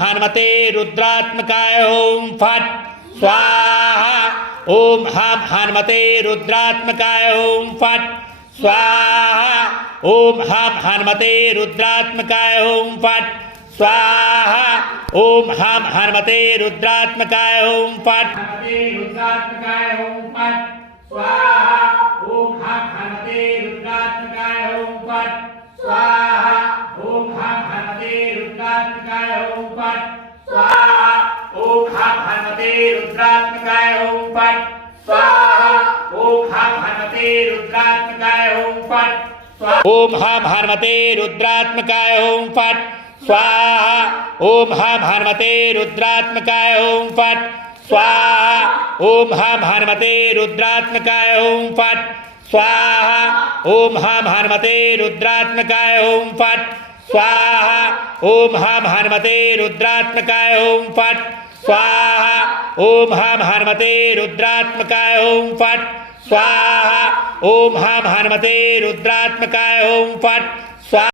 हनुमते रुद्रात्मकाय ओम फट स्वाहा। ओम हम हनुमते रुद्रात्मकाय ओम फट स्वाहा। ओम हम हनुमते रुद्रात्मकाय ओम फट स्वाहा। ओम हम हनुमते रुद्रात्मकाय ओम फट रुद्रात्मकाय ओम फट स्वाहा। ओम हम हनुमते रुद्रात्मकाय ओम फट स्वाहा। ओम हम हनुमते रुद्रात्मकाय ओम फट स्वाहा। ओम हम हनुमते रुद्रात्मकाय ओम फट स्वाहा। ओम हम हनुमते रुद्रात्मकाय ओम फट स्वाहा। ओम हम हनुमते रुद्रात्मकाय ओम फट स्वाहा। ओम हम हनुमते रुद्रात्मकाय ओम फट स्वाहा। ओम हम हनुमते रुद्रात्मकाय ओम फट स्वाहा। ओम हम हनुमते रुद्रात्मकाय ओम फट स्वाहा। ओम हम हनुमते रुद्रात्मकाय ओम फट स्वाहा। ओम हम हनुमते रुद्रात्मकाय ओम फट स्वाहा। ओम हम हनुमते रुद्रात्मकाय ओम फट